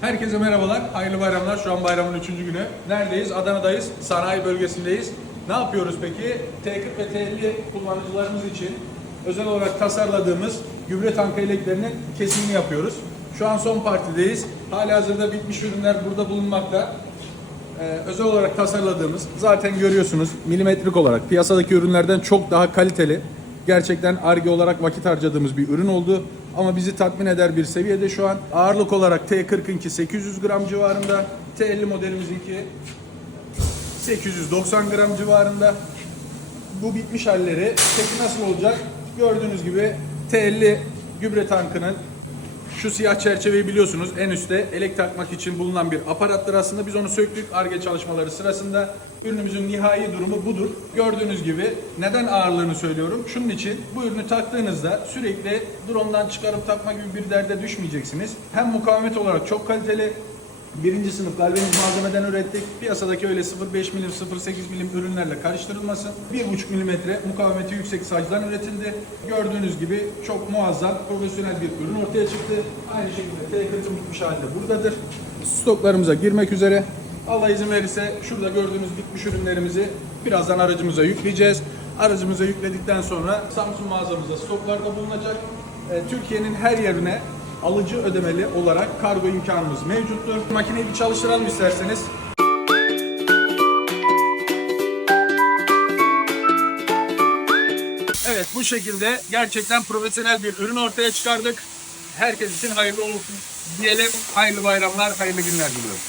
Herkese merhabalar, hayırlı bayramlar. Şu an bayramın 3. günü. Neredeyiz? Adana'dayız, sanayi bölgesindeyiz. Ne yapıyoruz peki? T40 ve T50 kullanıcılarımız için özel olarak tasarladığımız gübre tankı eleklerinin kesimini yapıyoruz. Şu an son partideyiz. Hali hazırda bitmiş ürünler burada bulunmakta. Ee, özel olarak tasarladığımız, zaten görüyorsunuz milimetrik olarak piyasadaki ürünlerden çok daha kaliteli. Gerçekten arge olarak vakit harcadığımız bir ürün oldu. Ama bizi tatmin eder bir seviyede şu an. Ağırlık olarak T40'ınki 800 gram civarında. T50 modelimizinki 890 gram civarında. Bu bitmiş halleri peki nasıl olacak? Gördüğünüz gibi T50 gübre tankının şu siyah çerçeveyi biliyorsunuz en üstte elek takmak için bulunan bir aparattır aslında. Biz onu söktük ARGE çalışmaları sırasında. Ürünümüzün nihai durumu budur. Gördüğünüz gibi neden ağırlığını söylüyorum? Şunun için bu ürünü taktığınızda sürekli drone'dan çıkarıp takma gibi bir derde düşmeyeceksiniz. Hem mukavemet olarak çok kaliteli Birinci sınıf galvaniz malzemeden ürettik. Piyasadaki öyle 0.5 milim, 0.8 milim ürünlerle karıştırılmasın. 1.5 milimetre mukavemeti yüksek sacdan üretildi. Gördüğünüz gibi çok muazzam, profesyonel bir ürün ortaya çıktı. Aynı şekilde T40'ın bitmiş halde buradadır. Stoklarımıza girmek üzere. Allah izin verirse şurada gördüğünüz bitmiş ürünlerimizi birazdan aracımıza yükleyeceğiz. Aracımıza yükledikten sonra Samsung mağazamızda stoklarda bulunacak. E, Türkiye'nin her yerine alıcı ödemeli olarak kargo imkanımız mevcuttur. Makineyi bir çalıştıralım isterseniz. Evet bu şekilde gerçekten profesyonel bir ürün ortaya çıkardık. Herkes için hayırlı olsun diyelim. Hayırlı bayramlar, hayırlı günler diliyorum.